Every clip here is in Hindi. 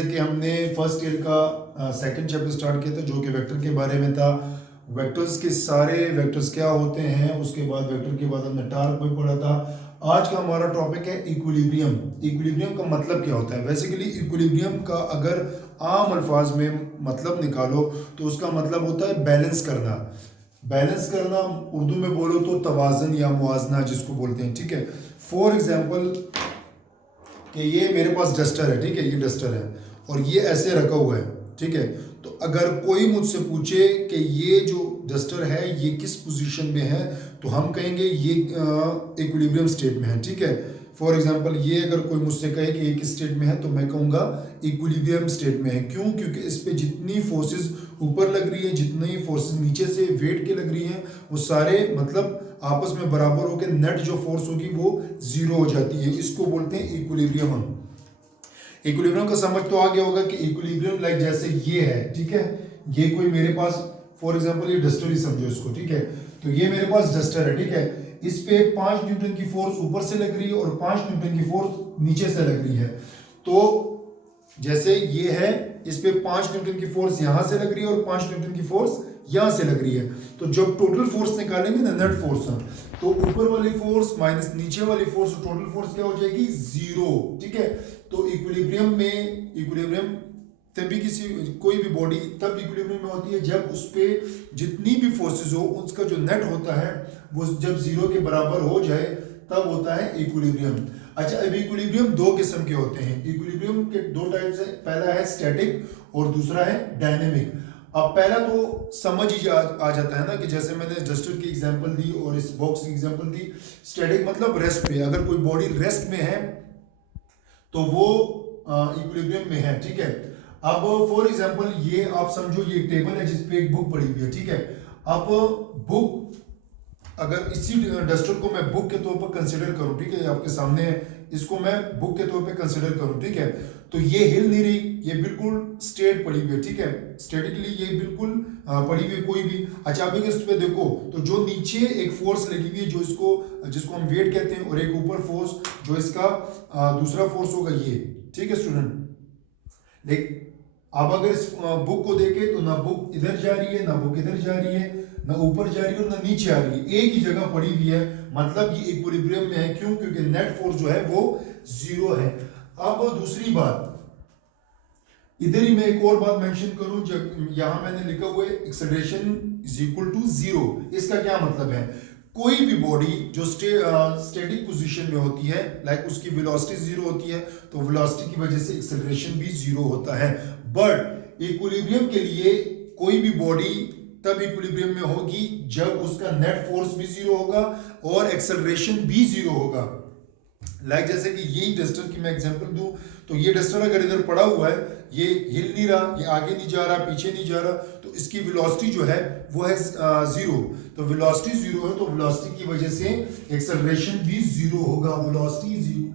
जैसे कि हमने फर्स्ट ईयर का सेकंड चैप्टर स्टार्ट किया था जो कि वेक्टर के बारे में था। वेक्टर्स के सारे वेक्टर्स क्या होते हैं, उसके बाद वेक्टर के बाद हमने टार्क भी पढ़ा था। आज का हमारा टॉपिक है इक्विलिब्रियम। इक्विलिब्रियम का मतलब क्या होता है? बेसिकली इक्विलिब्रियम का अगर आम अल्फाज में मतलब निकालो तो उसका मतलब होता है बैलेंस करना। बैलेंस करना उर्दू में बोलो तो तवाज़न या मुआजना जिसको बोलते हैं, ठीक है। फॉर एग्जांपल कि ये मेरे पास डस्टर है, ठीक है, ये डस्टर है और ये ऐसे रखा हुआ है, ठीक है। तो अगर कोई मुझसे पूछे कि ये जो डस्टर है ये किस पोजीशन में है, तो हम कहेंगे ये इक्विलिब्रियम स्टेट में है, ठीक है। फॉर एग्जांपल ये अगर कोई मुझसे कहे कि ये किस स्टेट में है, तो मैं कहूँगा इक्विलिब्रियम स्टेट में है। क्यों? क्योंकि इस पे जितनी फोर्सेस ऊपर लग रही है, जितनी फोर्सेस नीचे से वेट के लग रही हैं, वो सारे मतलब आपस में बराबर होकर नेट जो फोर्स होगी वो जीरो हो जाती है। इसको बोलते हैं इक्विलिब्रियम। हम इक्विलिब्रियम का समझ तो आ गया होगा कि इक्विलिब्रियम लाइक जैसे ये है, ठीक है। ये कोई मेरे पास फॉर एग्जांपल ये डस्टर ही समझो इसको, ठीक है। तो ये मेरे पास डस्टर है, ठीक है। इस पे 5 न्यूटन की फोर्स ऊपर से लग रही है और 5 न्यूटन की फोर्स नीचे से लग रही है। तो जैसे ये है, इस पे 5 न्यूटन की फोर्स यहां से लग रही है और 5 न्यूटन की फोर्स यहां से लग रही है। तो जब टोटल फोर्स निकालेंगे ना, नेट फोर्स, तो ऊपर वाली फोर्स माइनस नीचे वाली फोर्स, टोटल फोर्स क्या हो जाएगी? जीरो, ठीक है। तो इक्विलिब्रियम में, इक्विलिब्रियम तभी किसी कोई भी बॉडी तब इक्विलिब्रियम में होती है जब उस पे जितनी भी फोर्सेस हो उसका जो नेट होता है वो जब जीरो के बराबर हो जाए तब होता है इक्विलिब्रियम। अच्छा, अब इक्विलिब्रियम दो किस्म के होते हैं। इक्विलिब्रियम के दो टाइप्स है, पहला है स्टैटिक और दूसरा है डायनेमिक। अब पहला तो समझ ही आ जाता है ना कि जैसे मैंने डस्टर की एग्जांपल दी और इस बॉक्स की एग्जांपल दी। स्टैटिक मतलब रेस्ट पे, अगर कोई बॉडी रेस्ट में है तो वो इक्विलिब्रियम में है, ठीक है। अब फॉर एग्जांपल ये आप समझो ये एक टेबल है जिसपे एक बुक पड़ी हुई है, ठीक है। अब बुक, अगर इसी डस्टर को मैं बुक के तौर पर कंसिडर करूं, ठीक है, आपके सामने है, इसको मैं बुक के तौर पे कंसिडर करूं, ठीक है। तो ये हिल नहीं रही, ये बिल्कुल स्ट्रेट पड़ी हुई है, ठीक है। स्टैटिकली ये बिल्कुल पड़ी हुई कोई भी। अच्छा, अभी इस पे देखो तो जो नीचे एक फोर्स लगी हुई है जो इसको जिसको हम वेट कहते हैं, और एक ऊपर फोर्स जो इसका दूसरा फोर्स होगा ये, ठीक है स्टूडेंट। लेकिन अब अगर इस बुक को देखें तो ना बुक इधर जा रही है, ना बुक इधर जा रही है, ना ऊपर जा रही है और ना नीचे आ रही है, एक ही जगह पड़ी हुई है। मतलब ये इक्विलिब्रियम में है। क्यों? क्योंकि नेट फोर्स जो है वो जीरो है। अब दूसरी बात, इधर ही मैं एक और बात मेंशन करूं, जब यहां मैंने लिखा हुआ है acceleration is equal to zero. इसका क्या मतलब है? कोई भी बॉडी जो स्टैटिक पोजीशन में होती है, लाइक उसकी वेलोसिटी जीरो होती है, तो वेलोसिटी की वजह से एक्सेलरेशन भी जीरो होता है। बट इक्विलिब्रियम के लिए कोई भी बॉडी तब इक्विलिब्रियम में होगी जब उसका नेट फोर्स भी जीरो होगा और एक्सेलरेशन भी जीरो होगा। लाइक जैसे कि यही डस्टर की मैं एग्जांपल दूं, तो ये डस्टर अगर इधर पड़ा हुआ है, ये हिल नहीं रहा, ये आगे नहीं जा रहा, पीछे नहीं जा रहा, तो इसकी वेलोसिटी जो है वो है जीरो। तो वेलोसिटी जीरो है, तो वेलोसिटी की वजह से एक्सेलरेशन भी जीरो होगा। Velocity zero,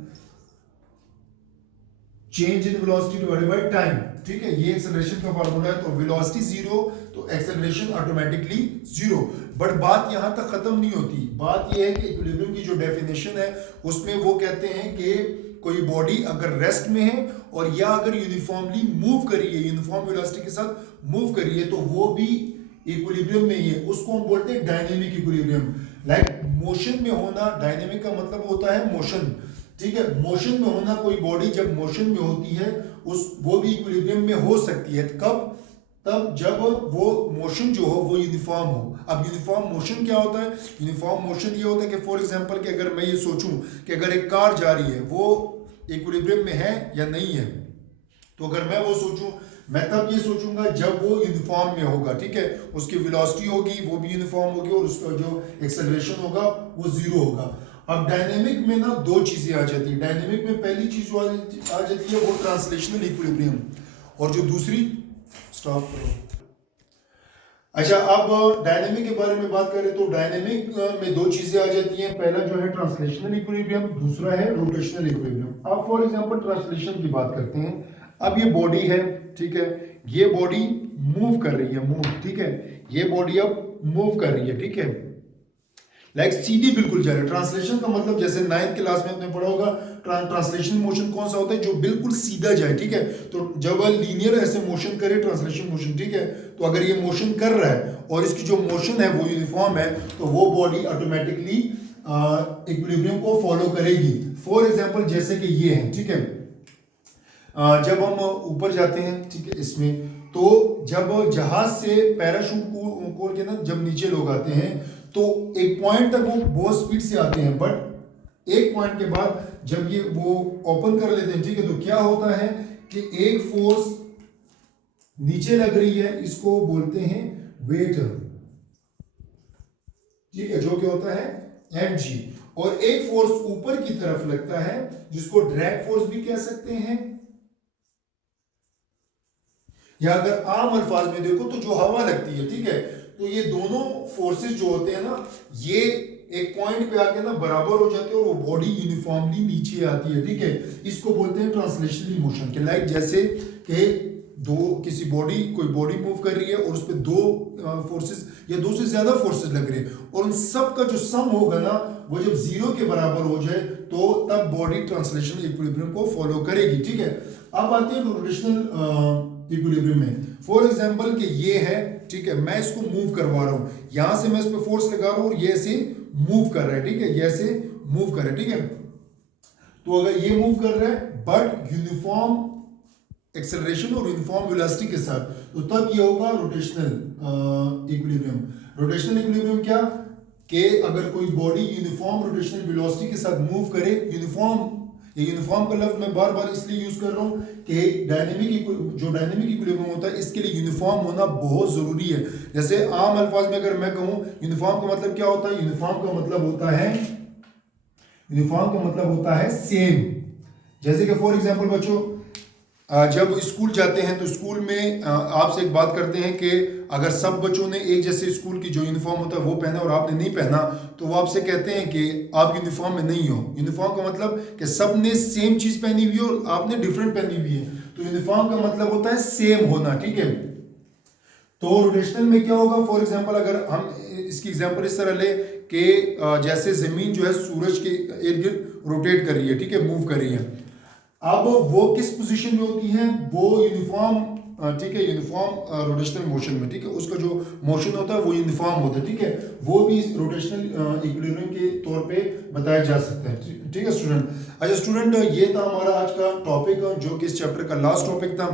change in velocity divided by time, ठीक है, ये एक्सेलरेशन का फार्मूला है। तो वेलोसिटी जीरो तो एक्सेलरेशन ऑटोमेटिकली जीरो। बट बात यहां तक खत्म नहीं होती। बात ये है कि इक्विलिब्रियम की जो डेफिनेशन है उसमें वो कहते हैं कि कोई बॉडी अगर रेस्ट में है और या अगर यूनिफॉर्मली मूव कर रही है, यूनिफॉर्म वेलोसिटी के साथ मूव कर रही है, तो वो भी इक्विलिब्रियम में ही है। उसको हम बोलते हैं डायनेमिक इक्विलिब्रियम। लाइक मोशन में होना, डायनेमिक का मतलब होता है मोशन, ठीक है। मोशन में होना, कोई बॉडी जब मोशन में होती है उस वो भी इक्विलिब्रियम में हो सकती है। कब? तब जब वो मोशन जो हो वो यूनिफॉर्म हो। अब यूनिफॉर्म मोशन क्या होता है? यूनिफॉर्म मोशन ये होता है कि फॉर एग्जांपल कि अगर मैं ये सोचूं कि अगर एक कार जा रही है वो इक्विलिब्रियम में है या नहीं है, तो अगर मैं वो सोचूं, मैं तब ये सोचूंगा जब वो यूनिफॉर्म में होगा, ठीक है। उसकी वेलोसिटी होगी वो भी यूनिफॉर्म होगी और उसका जो एक्सेलरेशन होगा वो जीरो होगा। अब डायनेमिक में ना दो चीजें आ जाती है। डायनेमिक में पहली चीज जो आ जाती है वो ट्रांसलेशनल इक्विलिब्रियम, और जो दूसरी, स्टॉप करो। अच्छा, अब डायनेमिक के बारे में बात करें तो डायनेमिक में दो चीजें आ जाती हैं। पहला जो है ट्रांसलेशनल इक्विलिब्रियम, दूसरा है रोटेशनल इक्विलिब्रियम। अब फॉर एग्जांपल ट्रांसलेशन की बात करते हैं। अब ये बॉडी है, ठीक है, ये बॉडी मूव कर रही है, मूव, ठीक है, ये बॉडी अब मूव कर रही है, ठीक है। लाइक सीधी बिल्कुल जा रहा है। ट्रांसलेशन का मतलब जैसे 9th क्लास में आपने पढ़ा होगा, ट्रांसलेशन मोशन कौन सा होता है, जो बिल्कुल सीधा जाए, ठीक है। तो जब लीनियर ऐसे मोशन करे ट्रांसलेशन मोशन, ठीक है, तो अगर ये मोशन कर रहा है और इसकी जो मोशन है वो यूनिफॉर्म है, तो वो बॉडी ऑटोमेटिकली इक्विलिब्रियम को फॉलो करेगी। फॉर एग्जांपल जैसे कि ये है, ठीक है, जब हम ऊपर जाते हैं, ठीक है, इसमें तो जब जहाज से पैराशूट को खोल के ना जब नीचे लोग आते हैं तो एक पॉइंट तक वो बहुत स्पीड से आते हैं, बट एक पॉइंट के बाद जब ये वो ओपन कर लेते हैं, ठीक है, तो क्या होता है कि एक फोर्स नीचे लग रही है, इसको बोलते हैं वेट, ठीक है, जो क्या होता है mg, और एक फोर्स ऊपर की तरफ लगता है जिसको ड्रैग फोर्स भी कह सकते हैं, या अगर आम अल्फाज में देखो तो जो हवा लगती है, ठीक है, तो ये दोनों फोर्सेस जो होते हैं ना, ये एक पॉइंट पे आके ना बराबर हो जाते हैं और वो बॉडी यूनिफॉर्मली नीचे आती है, ठीक है। इसको बोलते हैं ट्रांसलेशनल मोशन के। लाइक जैसे कि किसी बॉडी, कोई बॉडी मूव कर रही है और उस पर दो फोर्सेस या दो से ज्यादा फोर्सेस लग रही है और उन सब का जो सम होगा ना वो जब जीरो के बराबर हो जाए तो तब बॉडी ट्रांसलेशनल इक्विलिब्रियम को फॉलो करेगी, ठीक है। अब आते हैं रोटेशनल इक्विलिब्रियम में। फॉर एग्जांपल कि ये है, ठीक है, मैं इसको मूव करवा रहा हूं, यहां से मैं इस पर फोर्स लगा रहा हूं और ये ऐसे मूव कर रहा है, ठीक है, ये ऐसे मूव कर रहा है, ठीक है। तो अगर ये मूव कर रहा है बट यूनिफॉर्म एक्सेलरेशन और यूनिफॉर्म वेलोसिटी के साथ, तो तब ये होगा रोटेशनल इक्विलिब्रियम। रोटेशनल इक्विलिब्रियम क्या कि अगर कोई बॉडी यूनिफॉर्म रोटेशनल वेलोसिटी के साथ मूव करे, यूनिफॉर्म, ये यूनिफॉर्म का लफ्ज मैं बार बार इसलिए यूज कर रहा हूं कि डायनेमिक इक्विलिब्रियम होता है इसके लिए यूनिफॉर्म होना बहुत जरूरी है। जैसे आम अल्फाज में अगर मैं कहूं यूनिफॉर्म का मतलब क्या होता है, यूनिफॉर्म का मतलब होता है सेम। जैसे कि फॉर एग्जांपल बच्चों, जब स्कूल जाते हैं तो स्कूल में आपसे एक बात करते हैं कि अगर सब बच्चों ने एक जैसे स्कूल की जो यूनिफॉर्म होता है वो पहना और आपने नहीं पहना, तो वो आपसे कहते हैं कि आप यूनिफॉर्म में नहीं हो। यूनिफॉर्म का मतलब कि सब ने सेम चीज पहनी हुई है और आपने डिफरेंट पहनी हुई है, तो यूनिफॉर्म का मतलब होता है सेम होना, ठीक है। तो रोटेशनल में क्या होगा, फॉर एग्जांपल अगर हम इसकी एग्जांपल इस तरह ले कि जैसे जमीन जो है सूरज के इर्द गिर्द रोटेट कर रही है, ठीक है, मूव कर रही है। अब वो किस पोजीशन में होती है, वो यूनिफॉर्म, ठीक है, यूनिफॉर्म रोटेशनल मोशन में, ठीक है, उसका जो मोशन होता है वो यूनिफॉर्म होता है, ठीक है, वो भी रोटेशनल इक्विलिब्रियम के तौर पे बताया जा सकता है, ठीक है स्टूडेंट। अच्छा स्टूडेंट, ये था हमारा आज का टॉपिक जो कि इस चैप्टर का लास्ट टॉपिक था।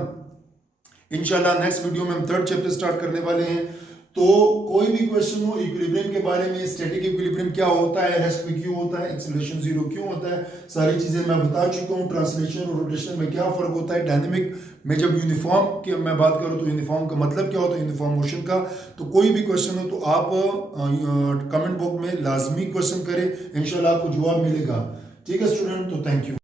इंशाल्लाह नेक्स्ट वीडियो में हम थर्ड चैप्टर स्टार्ट करने वाले हैं। तो कोई भी क्वेश्चन हो इक्विलिब्रियम के बारे में, स्टैटिक इक्विलिब्रियम क्या होता है, रेस्ट में क्यों होता है, एक्सेलरेशन जीरो क्यों होता है, सारी चीजें मैं बता चुका हूँ। ट्रांसलेशन और रोटेशन में क्या फर्क होता है, डायनेमिक में जब यूनिफॉर्म की मैं बात करूँ तो यूनिफॉर्म का मतलब क्या होता है, यूनिफॉर्म मोशन का। तो कोई भी क्वेश्चन हो तो आप कमेंट बॉक्स में लाजमी क्वेश्चन करें, इंशाल्लाह आपको जवाब मिलेगा, ठीक है स्टूडेंट। तो थैंक यू।